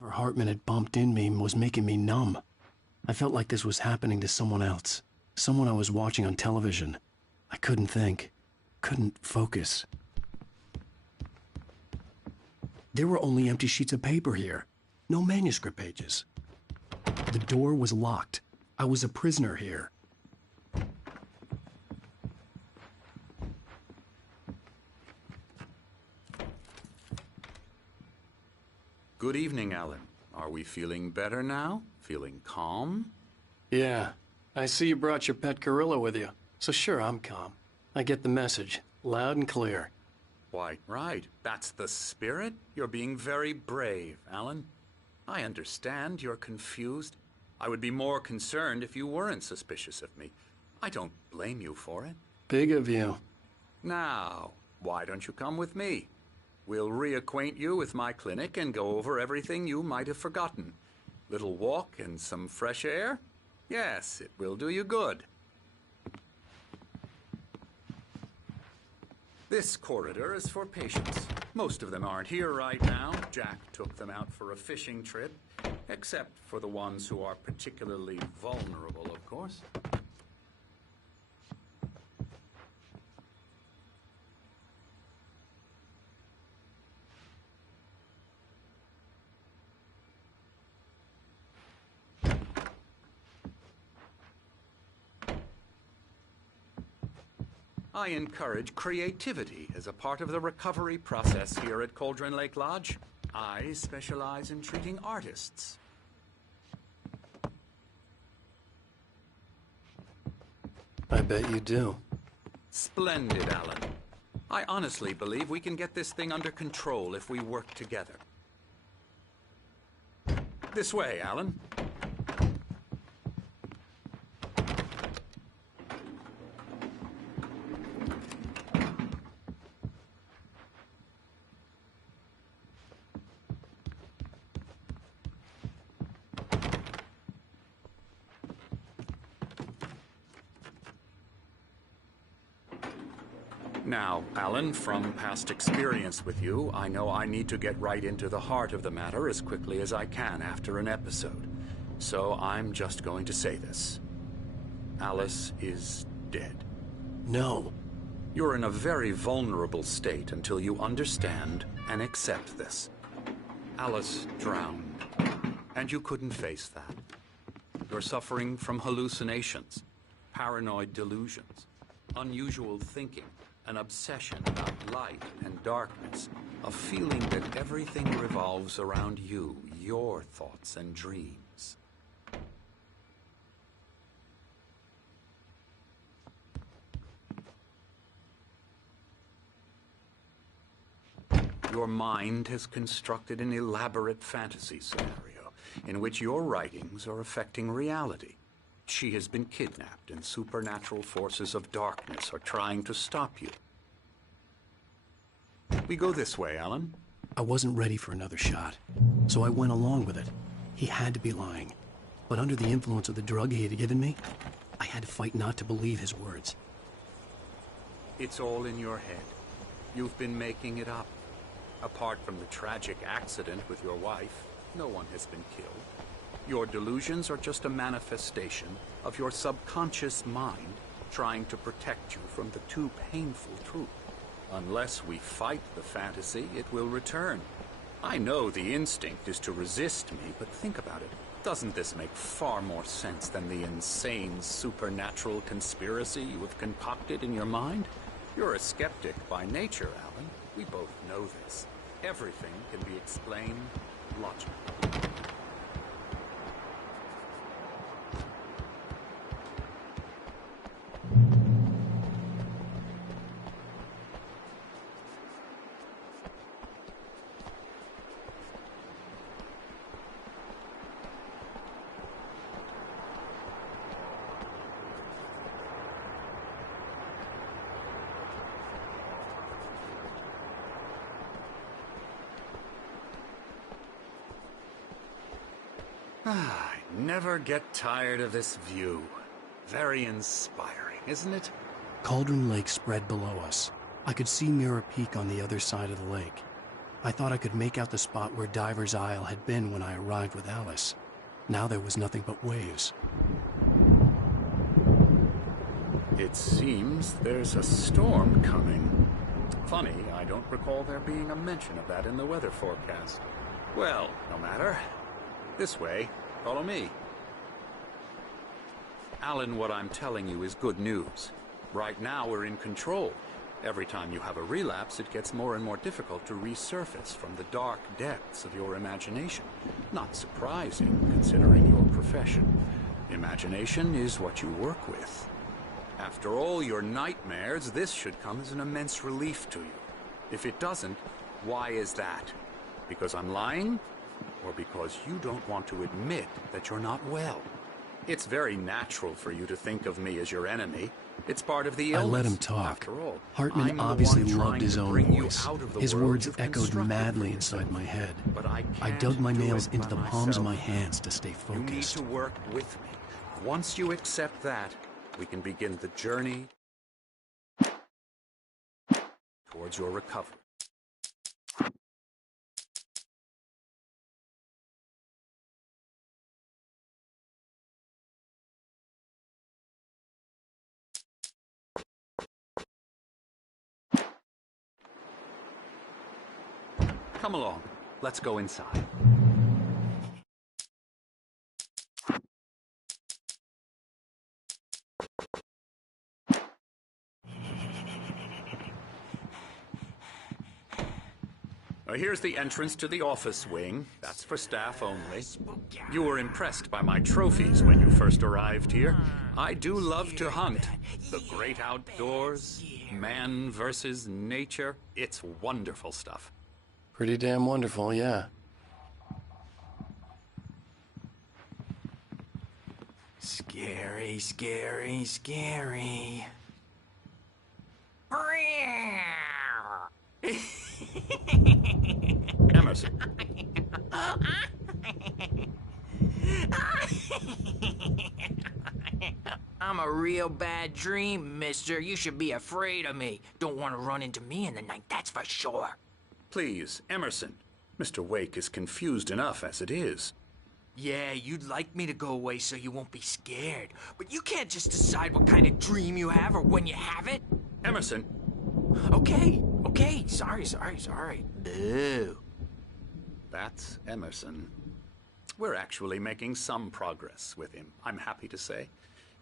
Her Hartman had bumped in me and was making me numb. I felt like this was happening to someone else. Someone I was watching on television. I couldn't think. Couldn't focus. There were only empty sheets of paper here. No manuscript pages. The door was locked. I was a prisoner here. Good evening, Alan. Are we feeling better now? Feeling calm? Yeah. I see you brought your pet gorilla with you. So sure, I'm calm. I get the message. Loud and clear. Why, right. That's the spirit. You're being very brave, Alan. I understand you're confused. I would be more concerned if you weren't suspicious of me. I don't blame you for it. Big of you. Now, why don't you come with me? We'll reacquaint you with my clinic and go over everything you might have forgotten. Little walk and some fresh air? Yes, it will do you good. This corridor is for patients. Most of them aren't here right now. Jack took them out for a fishing trip, except for the ones who are particularly vulnerable, of course. I encourage creativity as a part of the recovery process here at Cauldron Lake Lodge. I specialize in treating artists. I bet you do. Splendid, Alan. I honestly believe we can get this thing under control if we work together. This way, Alan. Now, Alan, from past experience with you, I know I need to get right into the heart of the matter as quickly as I can after an episode. So I'm just going to say this. Alice is dead. No. You're in a very vulnerable state until you understand and accept this. Alice drowned, and you couldn't face that. You're suffering from hallucinations, paranoid delusions, unusual thinking, an obsession about light and darkness, a feeling that everything revolves around you, your thoughts and dreams. Your mind has constructed an elaborate fantasy scenario in which your writings are affecting reality. She has been kidnapped, and supernatural forces of darkness are trying to stop you. We go this way, Alan. I wasn't ready for another shot, so I went along with it. He had to be lying. But under the influence of the drug he had given me, I had to fight not to believe his words. It's all in your head. You've been making it up. Apart from the tragic accident with your wife, no one has been killed. Your delusions are just a manifestation of your subconscious mind trying to protect you from the too painful truth. Unless we fight the fantasy, it will return. I know the instinct is to resist me, but think about it. Doesn't this make far more sense than the insane supernatural conspiracy you have concocted in your mind? You're a skeptic by nature, Alan. We both know this. Everything can be explained logically. I never get tired of this view. Very inspiring, isn't it? Cauldron Lake spread below us. I could see Mirror Peak on the other side of the lake. I thought I could make out the spot where Diver's Isle had been when I arrived with Alice. Now there was nothing but waves. It seems there's a storm coming. Funny, I don't recall there being a mention of that in the weather forecast. Well, no matter. This way. Follow me. Alan, what I'm telling you is good news. Right now we're in control. Every time you have a relapse, it gets more and more difficult to resurface from the dark depths of your imagination. Not surprising, considering your profession. Imagination is what you work with. After all your nightmares, this should come as an immense relief to you. If it doesn't, why is that? Because I'm lying? Or because you don't want to admit that you're not well? It's very natural for you to think of me as your enemy. It's part of the illness. I let him talk. After all, Hartman obviously loved his own voice. His words echoed madly inside my head. But I dug my nails into the palms of my hands to stay focused. You need to work with me. Once you accept that, we can begin the journey towards your recovery. Come along. Let's go inside. Here's the entrance to the office wing. That's for staff only. You were impressed by my trophies when you first arrived here. I do love to hunt. The great outdoors, man versus nature. It's wonderful stuff. Pretty damn wonderful, yeah. Scary, scary, scary. Emerson. I'm a real bad dream, mister. You should be afraid of me. Don't want to run into me in the night, that's for sure. Please, Emerson. Mr. Wake is confused enough as it is. Yeah, you'd like me to go away so you won't be scared. But you can't just decide what kind of dream you have or when you have it. Emerson. Okay. Sorry. Boo. That's Emerson. We're actually making some progress with him, I'm happy to say.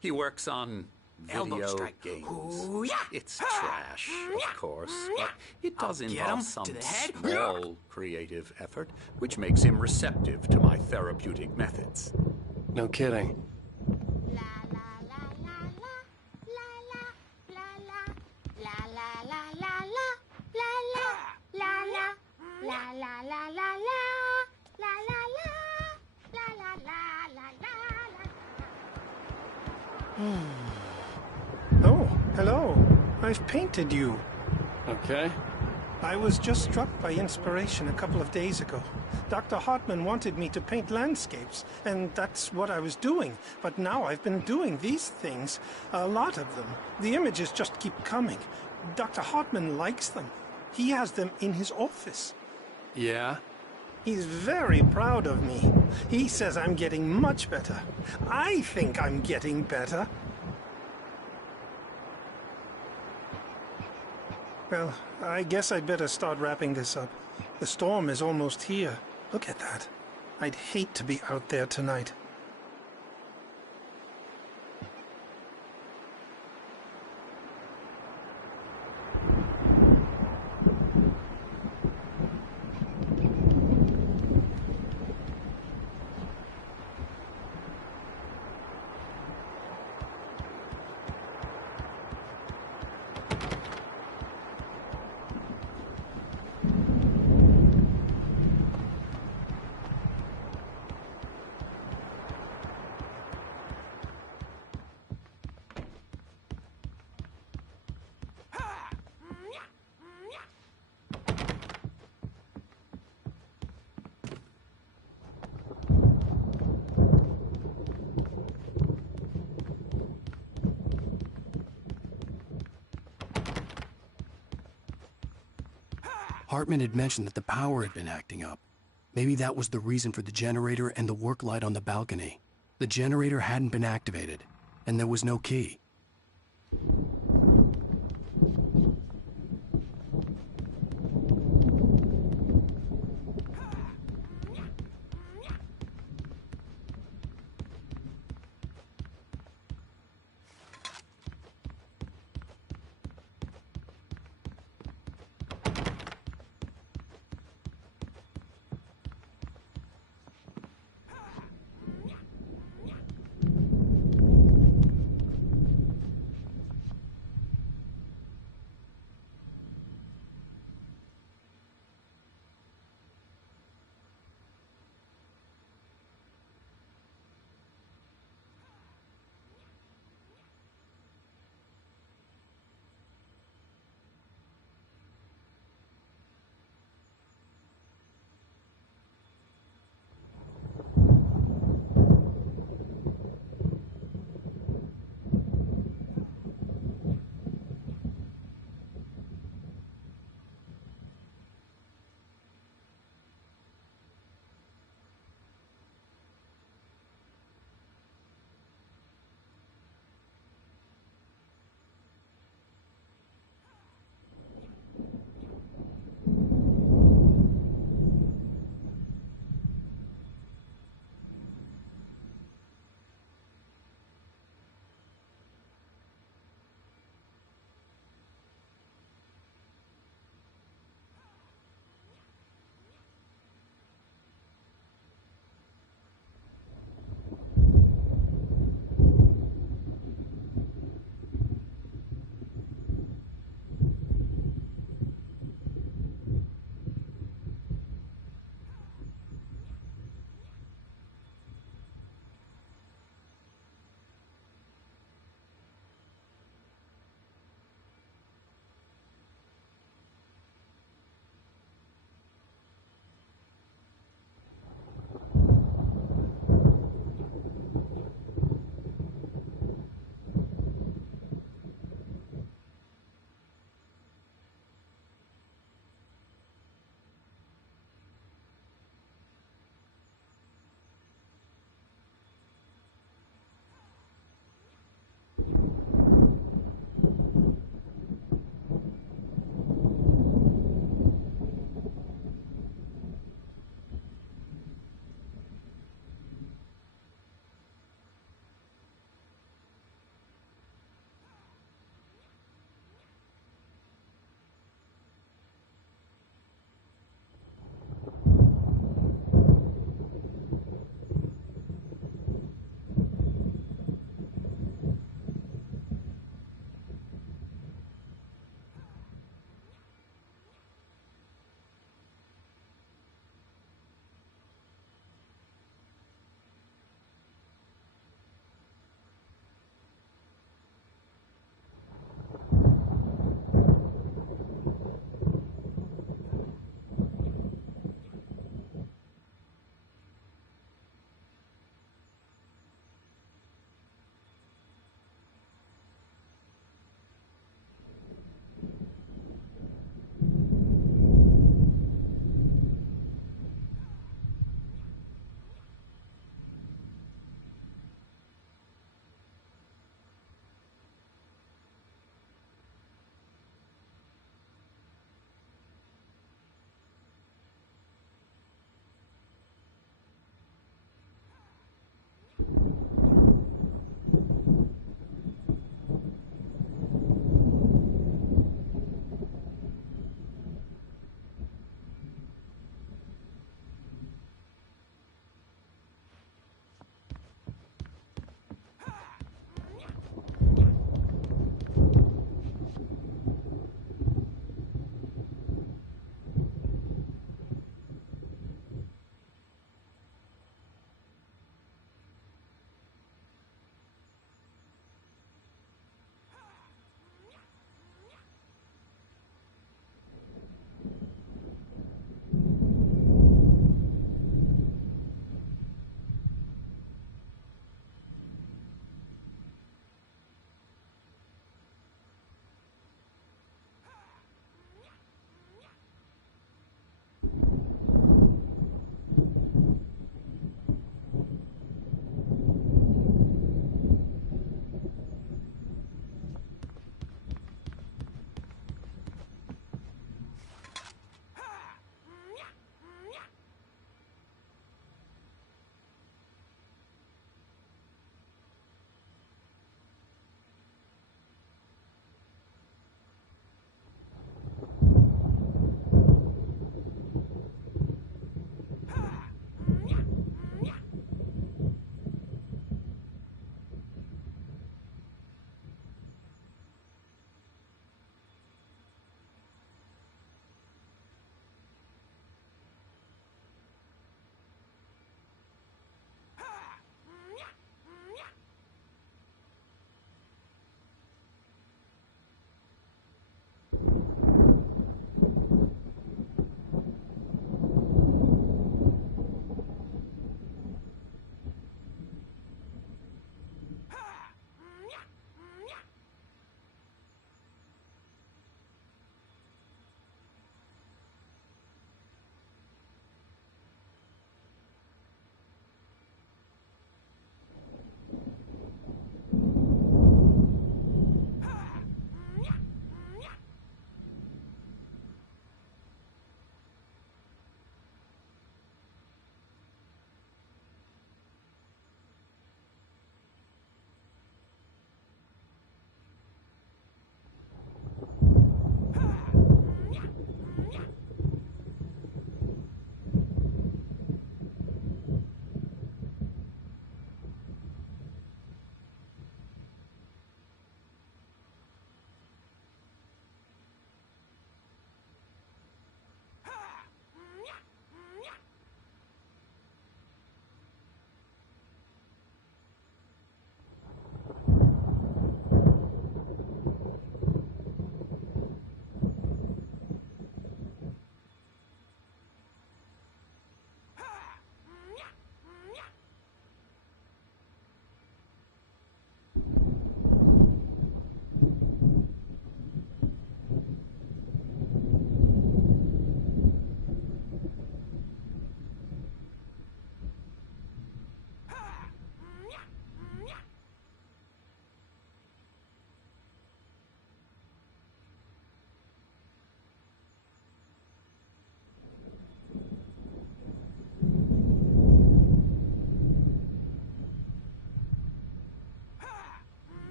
He works on Elbow video strike. games. Ooh, yeah. It's trash, of course, but it does I'll get involve him some to the head. small creative effort, which makes him receptive to my therapeutic methods. No kidding. Oh, hello. I've painted you. Okay. I was just struck by inspiration a couple of days ago. Dr. Hartman wanted me to paint landscapes, and that's what I was doing. But now I've been doing these things, a lot of them. The images just keep coming. Dr. Hartman likes them. He has them in his office. Yeah? He's very proud of me. He says I'm getting much better. I think I'm getting better. Well, I guess I'd better start wrapping this up. The storm is almost here. Look at that. I'd hate to be out there tonight. Hartman had mentioned that the power had been acting up. Maybe that was the reason for the generator and the work light on the balcony. The generator hadn't been activated, and there was no key.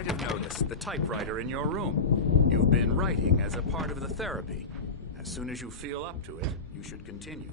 might have noticed the typewriter in your room. You've been writing as a part of the therapy. As soon as you feel up to it, you should continue.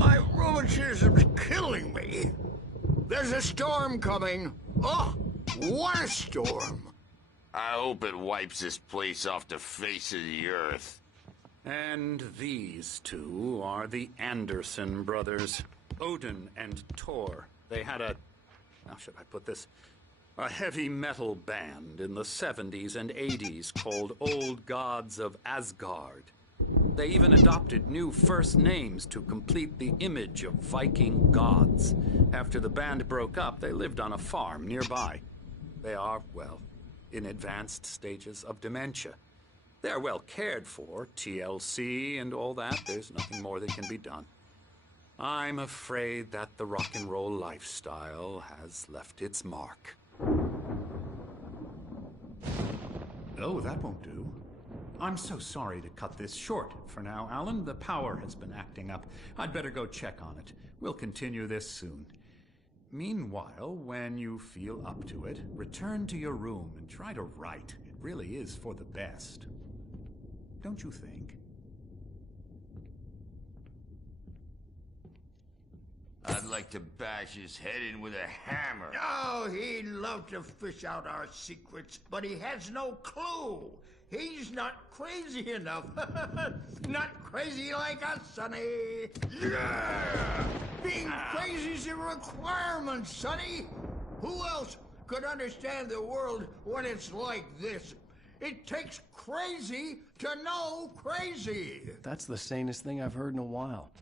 My rheumatism is killing me. There's a storm coming. Oh, what a storm. I hope it wipes this place off the face of the earth. And these two are the Anderson brothers, Odin and Thor. They had a, how should I put this, a heavy metal band in the 70s and 80s called Old Gods of Asgard. They even adopted new first names to complete the image of Viking gods. After the band broke up, they lived on a farm nearby. They are, well, in advanced stages of dementia. They're well cared for, TLC and all that. There's nothing more that can be done. I'm afraid that the rock and roll lifestyle has left its mark. Oh, that won't do. I'm so sorry to cut this short for now, Alan. The power has been acting up. I'd better go check on it. We'll continue this soon. Meanwhile, when you feel up to it, return to your room and try to write. It really is for the best. Don't you think? I'd like to bash his head in with a hammer. Oh, he'd love to fish out our secrets, but he has no clue. He's not crazy enough. Not crazy like us, Sonny. Yeah! Being crazy's a requirement, Sonny. Who else could understand the world when it's like this? It takes crazy to know crazy. That's the sanest thing I've heard in a while.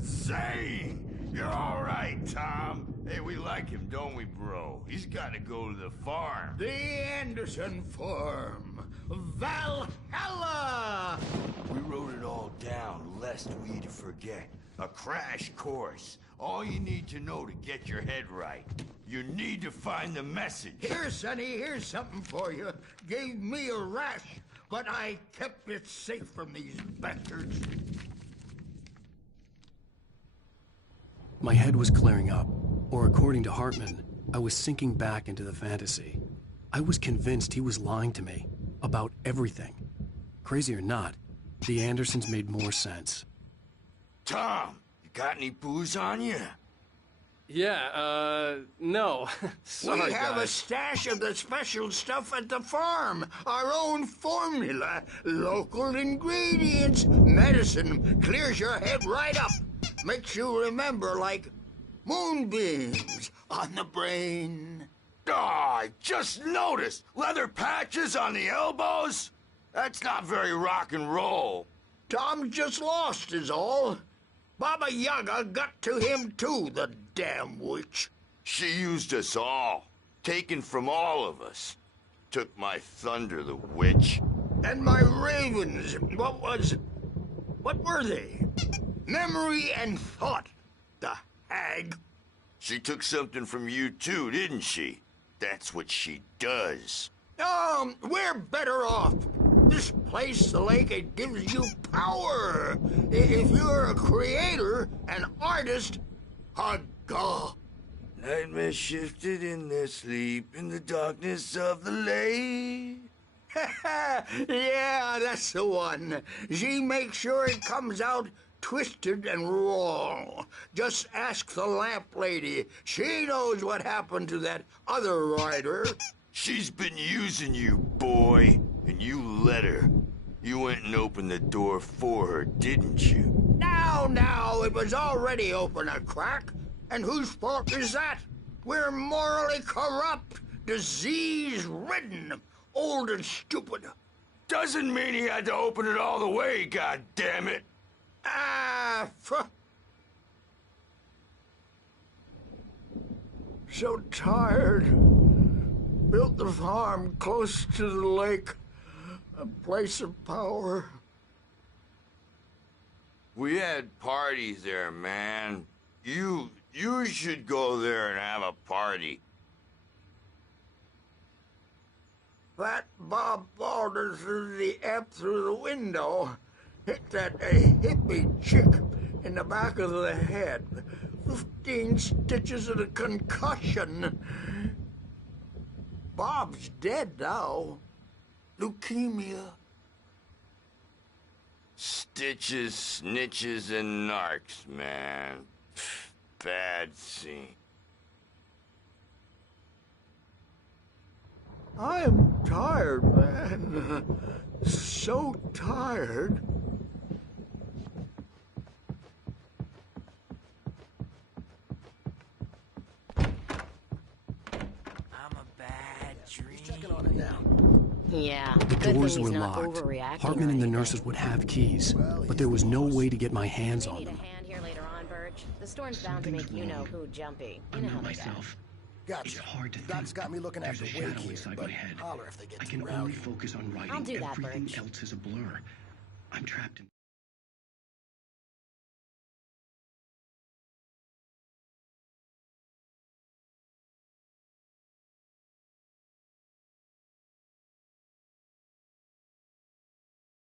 Zane! You're all right, Tom. Hey, we like him, don't we, bro? He's got to go to the farm. The Anderson Farm. Valhalla! We wrote it all down, lest we forget. A crash course. All you need to know to get your head right. You need to find the message. Here, Sonny, here's something for you. Gave me a rash, but I kept it safe from these bastards. My head was clearing up, or according to Hartman, I was sinking back into the fantasy. I was convinced he was lying to me about everything. Crazy or not, the Andersons made more sense. Tom, you got any booze on you? Yeah, no. Sorry, we have guys. a stash of the special stuff at the farm. Our own formula. Local ingredients. Medicine clears your head right up. Makes you remember like moonbeams on the brain. Oh, I just noticed. Leather patches on the elbows? That's not very rock and roll. Tom just lost is all. Baba Yaga got to him too, the damn witch. She used us all. Taken from all of us. Took my thunder, the witch. And my ravens, what were they? Memory and thought, the hag. She took something from you too, didn't she? That's what she does. We're better off. This place, the lake, it gives you power. If you're a creator, an artist, a god. Nightmare shifted in their sleep in the darkness of the lake. Yeah, that's the one. She makes sure it comes out twisted and wrong. Just ask the lamp lady. She knows what happened to that other writer. She's been using you, boy, and you let her. You went and opened the door for her, didn't you? Now, it was already open a crack. And whose fault is that? We're morally corrupt, disease-ridden, old and stupid. Doesn't mean he had to open it all the way, goddammit. So tired. Built the farm close to the lake. A place of power. We had parties there, man. You should go there and have a party. That Bob Balder threw the amp through the window. Hit that hippie chick in the back of the head. 15 stitches and a concussion. Bob's dead now. Leukemia. Stitches, snitches, and narcs, man. Bad scene. I am tired, man. So tired. I'm a bad dream. Checking on it now. Yeah. The good doors thing were he's not locked. overreacting Hartman or and the anything. nurses would have keys, but there was no way to get my hands on Need a them. hand here later on, Birch. The storm's bound to make you know who jumpy. You know how they're bad. Gotcha. It's hard to Doc's think. got me looking There's after a Wake shadow here, inside but my head. holler if they get I too can rowdy. only focus on writing. I'll do that, Everything Birch. else is a blur. I'm trapped in